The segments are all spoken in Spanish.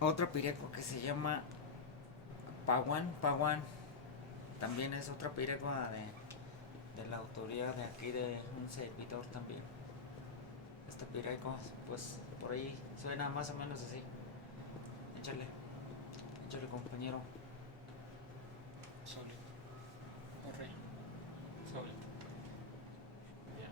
otro pirecua que se llama Paguán, Paguán. También es otra pirecua de la autoría de aquí de un servidor también. Este pirecua, pues por ahí suena más o menos así. Échale, échale compañero. Sólido. O rey. Sólido. Ya.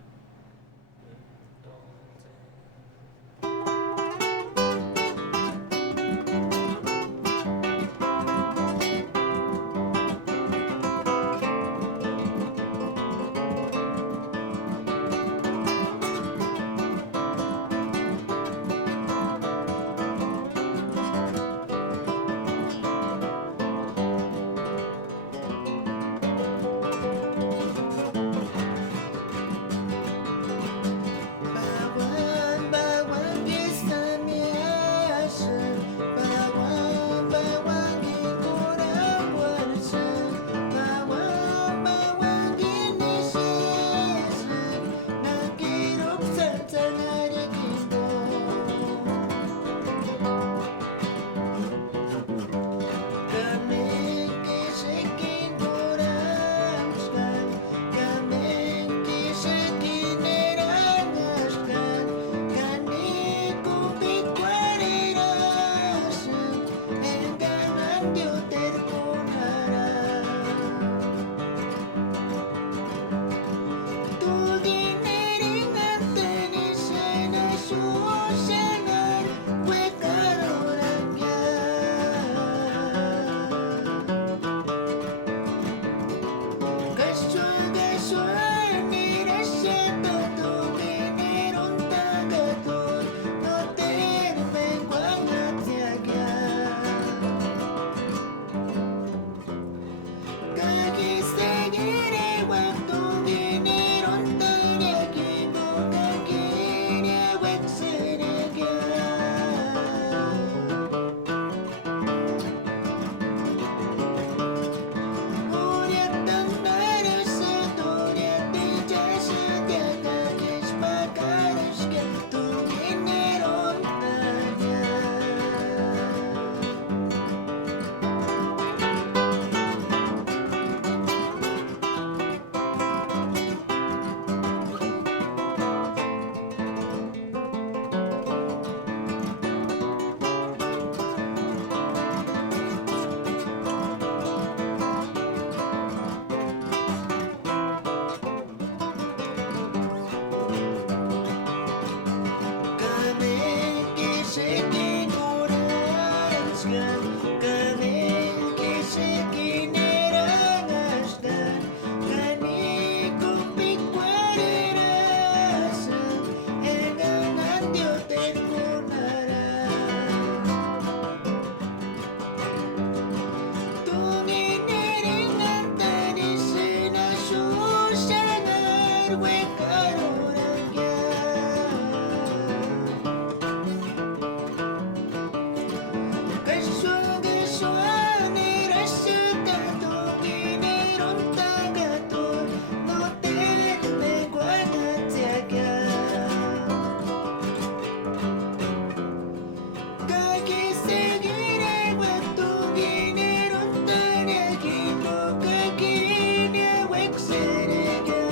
Bawan, bawan kisah miasa. Bawan, bawan kurang warsa. Bawan, bawan gini sisa. Nakirok sa tanari kita. Kami kisikin kurangkan. Kami kisikin irangaskan. Kani kupik warirasan. Enggangan diutir kunharap. Tugi niringan tenisan na susanan. Wekarorangya. Gasol gasol ni reseta tu meron tagaton no terme kwangat yaga. Kaki segire waktu meron tagaki mo kaki wek senaga. Uriat ang narasa, uriat ang jasa, tiagagis pagkaras ka, tumineron tanya. Kami kisikin kuraskan. Kami kisikin irangaskan. Kani kupik warirasan. Enggangan diutir kunharap. Tungin niringan tanisin na susanan. Wekarorangya. Gasol gasol ni reseta tu meron tagaton no terme kwangat yaga. Kaki segire waktu meron tagaki mo kaki wek senaga.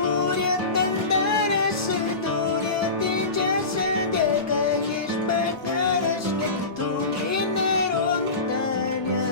Uriat ang narasa, uriat ang jasa, tiagagis pagkaras ka, tumineron tanya.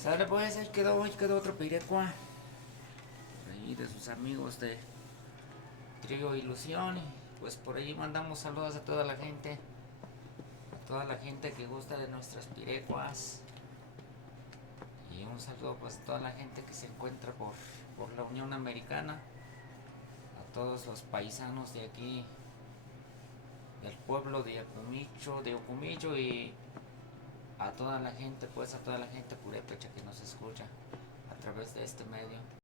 Sale pues, ahí quedó otro pirecua. Por ahí de sus amigos de Trío Ilusión. Y pues por ahí mandamos saludos a toda la gente. A toda la gente que gusta de nuestras pirecuas. Y un saludo pues a toda la gente que se encuentra por la Unión Americana. A todos los paisanos de aquí del pueblo de Ocumicho y a toda la gente, pues a toda la gente purépecha que nos escucha a través de este medio.